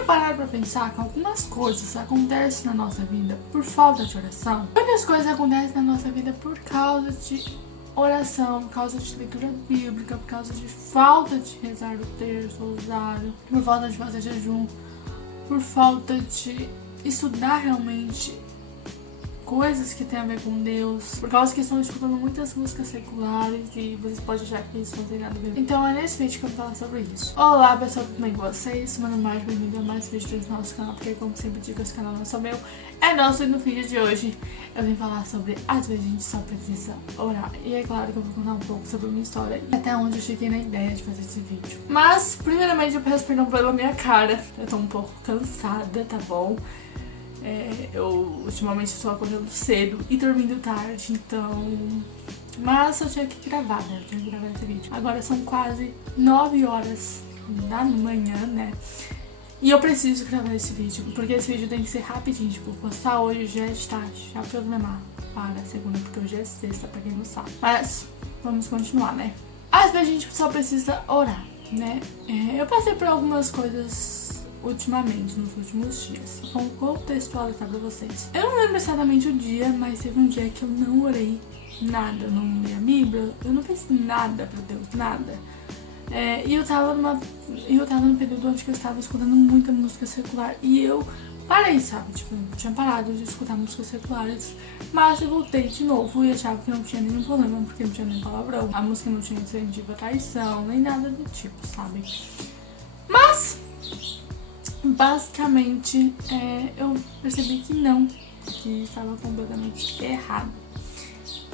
já pararam pra pensar que algumas coisas acontecem na nossa vida por falta de oração? Muitas coisas acontecem na nossa vida por causa de oração, por causa de leitura bíblica, por causa de falta de rezar o terço, o rosário, por falta de fazer jejum, por falta de estudar realmente coisas que tem a ver com Deus, por causa que estão escutando muitas músicas seculares e vocês podem achar que isso não tem nada a ver. Então é nesse vídeo que eu vou falar sobre isso. Olá pessoal, tudo bem com vocês? Meu nome é Marcos, bem-vindo a mais vídeos do nosso canal, porque como sempre digo, esse canal não é só meu, é nosso. E no vídeo de hoje eu vim falar sobre às vezes a gente só precisa orar. E é claro que eu vou contar um pouco sobre a minha história e até onde eu cheguei na ideia de fazer esse vídeo. Mas primeiramente eu peço perdão pela minha cara, eu tô um pouco cansada, tá bom? Eu ultimamente estou acordando cedo e dormindo tarde, então... Mas eu tinha que gravar, né? Eu tinha que gravar esse vídeo. Agora são quase 9 horas da manhã, né? E eu preciso gravar esse vídeo, porque esse vídeo tem que ser rapidinho. Tipo, postar hoje já está, já programar para segunda, porque hoje é sexta, pra quem não sabe. Mas vamos continuar, né? Às vezes a gente só precisa orar, né? Eu passei por algumas coisas ultimamente, nos últimos dias. Vou contextualizar pra vocês. Eu não lembro exatamente o dia, mas teve um dia que eu não orei nada, eu não li a Bíblia, eu não fiz nada pra Deus, nada. E eu tava num período onde eu estava escutando muita música secular e eu parei, sabe? Tipo, eu tinha parado de escutar músicas seculares, mas eu voltei de novo e achava que não tinha nenhum problema, porque não tinha nem palavrão, a música não tinha incentivo a traição, nem nada do tipo, sabe? Mas basicamente, eu percebi que não, que estava completamente errado.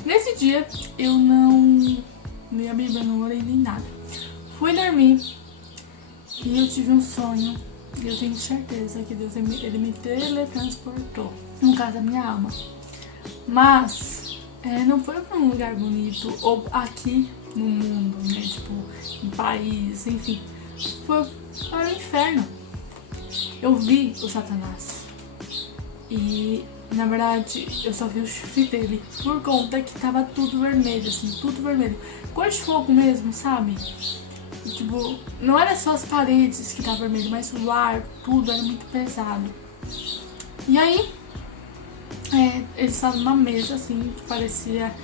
Nesse dia, eu não li a Bíblia, não orei nem nada. Fui dormir e eu tive um sonho e eu tenho certeza que Deus ele me teletransportou, no caso da minha alma. Mas não foi para um lugar bonito ou aqui no mundo, né? Tipo, um país, enfim. Foi para o inferno. Eu vi o Satanás e, na verdade, eu só vi o chifre dele por conta que tava tudo vermelho, assim, tudo vermelho. Cor de fogo mesmo, sabe? E, tipo, não era só as paredes que tava vermelho, mas o ar, tudo era muito pesado. E aí, eles estavam numa mesa, assim, que parecia...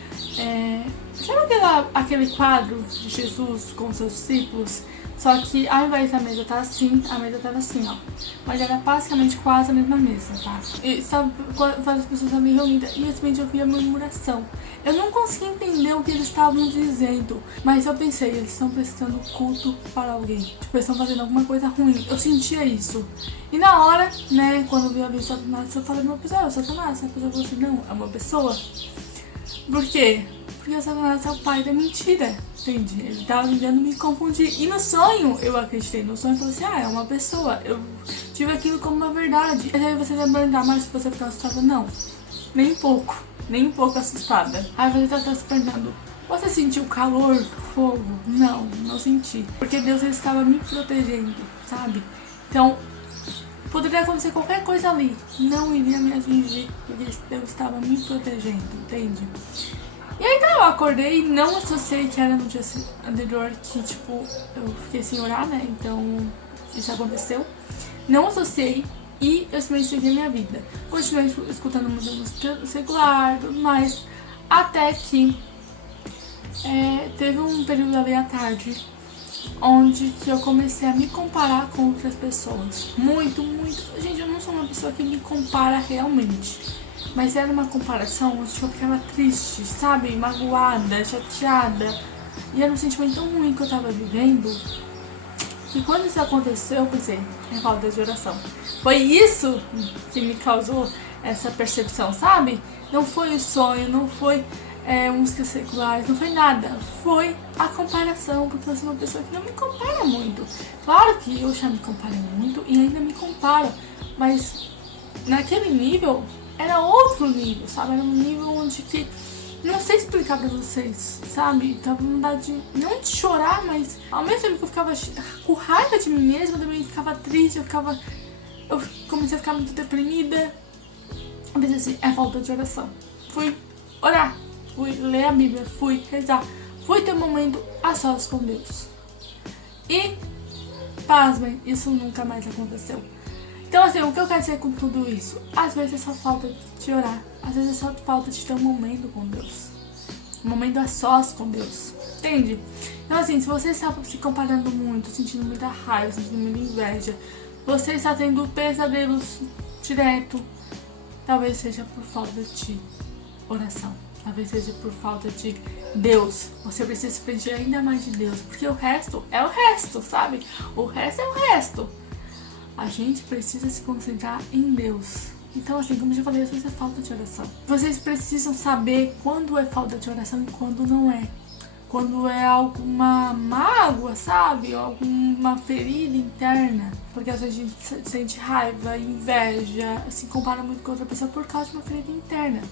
sabe aquele quadro de Jesus com seus discípulos? Só que ao invés da mesa estar assim, a mesa estava assim, ó. Mas era basicamente quase a mesma mesa, tá? E estavam várias pessoas ali reunidas e simplesmente eu via murmuração. Eu não consegui entender o que eles estavam dizendo, mas eu pensei, eles estão prestando culto para alguém. Tipo, eles estão fazendo alguma coisa ruim. Eu sentia isso. E na hora, né, quando eu vi ali o Satanás, eu falei, meu pessoal, é o Satanás. A pessoa falou assim, não, é uma pessoa. Por quê? Porque o Satanás é o pai da mentira, entende? Ele tava tentando me confundir. E no sonho, eu acreditei. No sonho, eu falei assim, é uma pessoa. Eu tive aquilo como uma verdade. E aí você vai perguntar, mas se você ficar assustada, não. Nem um pouco assustada. Aí você tá se perguntando, você sentiu calor, fogo? Não, não senti. Porque Deus ele estava me protegendo, sabe? Então, poderia acontecer qualquer coisa ali. Não iria me atingir, porque Deus estava me protegendo, entende? E aí eu acordei e não associei que era no dia anterior que, tipo, eu fiquei sem orar, né? Então, isso aconteceu. Não associei e eu simplesmente segui a minha vida. Continuei escutando música secular e tudo mais. Até que teve um período ali à tarde onde que eu comecei a me comparar com outras pessoas. Muito, muito. Gente, eu não sou uma pessoa que me compara realmente. Mas era uma comparação onde eu ficava triste, sabe? Magoada, chateada. E era um sentimento tão ruim que eu tava vivendo. E quando isso aconteceu, eu pensei, é falta de oração. Foi isso que me causou essa percepção, sabe? Não foi o sonho, não foi músicas seculares, não foi nada. Foi a comparação, porque eu sou uma pessoa que não me compara muito. Claro que eu já me comparei muito e ainda me comparo. Mas naquele nível... era outro nível, sabe? Era um nível onde que... não sei explicar pra vocês, sabe? Tava com vontade de... não de chorar, mas... ao mesmo tempo que eu ficava com raiva de mim mesma, eu também ficava triste, eu comecei a ficar muito deprimida. Eu pensei assim, é falta de oração. Fui orar, fui ler a Bíblia, fui rezar, fui ter um momento a sós com Deus. E pasmem, isso nunca mais aconteceu. Então assim, o que eu quero dizer com tudo isso? Às vezes é só falta de orar, às vezes é só falta de ter um momento com Deus, um momento a sós com Deus, entende? Então assim, se você está se comparando muito, sentindo muita raiva, sentindo muita inveja, você está tendo pesadelos direto, talvez seja por falta de oração, talvez seja por falta de Deus. Você precisa se preencher ainda mais de Deus, porque o resto é o resto, sabe? O resto é o resto. A gente precisa se concentrar em Deus. Então assim, como eu já falei, às vezes é falta de oração. Vocês precisam saber quando é falta de oração e quando não é. Quando é alguma mágoa, sabe? Alguma ferida interna. Porque às vezes a gente sente raiva, inveja, se compara muito com outra pessoa por causa de uma ferida interna.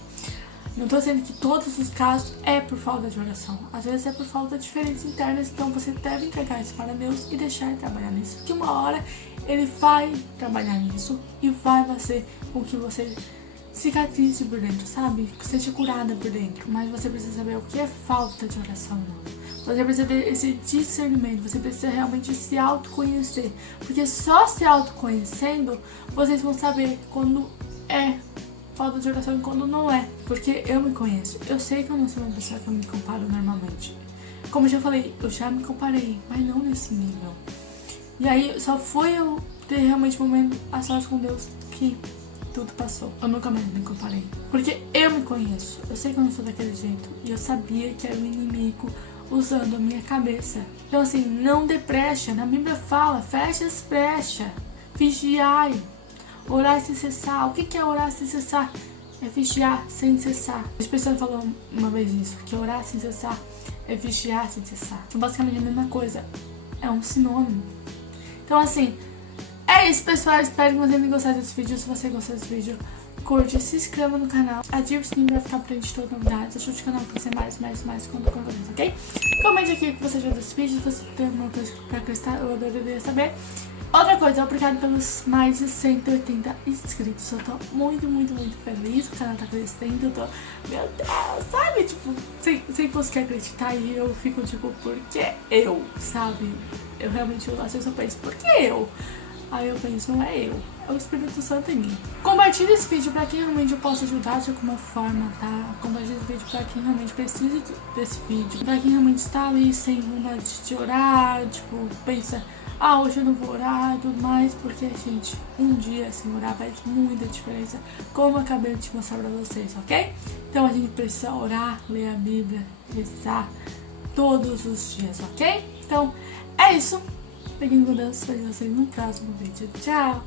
Não tô dizendo que todos os casos é por falta de oração. Às vezes é por falta de feridas internas. Então você deve entregar isso para Deus e deixar Ele trabalhar nisso. Porque uma hora Ele vai trabalhar nisso e vai fazer com que você cicatrize por dentro, sabe? Que seja curada por dentro. Mas você precisa saber o que é falta de oração, não. Você precisa ter esse discernimento, você precisa realmente se autoconhecer. Porque só se autoconhecendo, vocês vão saber quando é falta de oração e quando não é. Porque eu me conheço, eu sei que eu não sou uma pessoa que eu me comparo normalmente. Como eu já falei, eu já me comparei, mas não nesse nível. E aí só foi eu ter realmente um momento a sós com Deus que tudo passou. Eu nunca mais me comparei. Porque eu me conheço. Eu sei que eu não sou daquele jeito. E eu sabia que era o inimigo usando a minha cabeça. Então assim, não dê brecha. Na Bíblia fala, fecha as brechas. Vigiai. Orar sem cessar. O que é orar sem cessar? É vigiar sem cessar. A pessoa falou uma vez isso. Que orar sem cessar é vigiar sem cessar. Então basicamente é a mesma coisa. É um sinônimo. Então assim, é isso, pessoal. Espero que você tenha gostado desse vídeo. Se você gostou desse vídeo, curte, se inscreva no canal, ative o sininho pra ficar por dentro de todas as novidades. Ajude o canal pra ser mais conteúdo, ok? Comente aqui o que você achou desse vídeo. Se você tem alguma coisa pra acrescentar, eu adoraria saber. Outra coisa, obrigado pelos mais de 180 inscritos. Eu tô muito feliz. O canal tá crescendo. Eu tô, meu Deus, sabe? Tipo, sem conseguir acreditar. E eu fico tipo, por que eu, sabe? Eu realmente, às vezes eu penso, por que eu? Aí eu penso, não é eu, é o Espírito Santo em mim. Compartilhe esse vídeo pra quem realmente eu possa ajudar de alguma forma, tá? Compartilhe esse vídeo pra quem realmente precisa desse vídeo. Pra quem realmente está ali sem vontade de orar, tipo, pensa, hoje eu não vou orar e tudo mais. Porque, gente, um dia sem orar faz muita diferença, como eu acabei de mostrar pra vocês, ok? Então a gente precisa orar, ler a Bíblia, rezar todos os dias, ok? Então, é isso. Fiquem com Deus, vejo vocês no próximo vídeo. Tchau!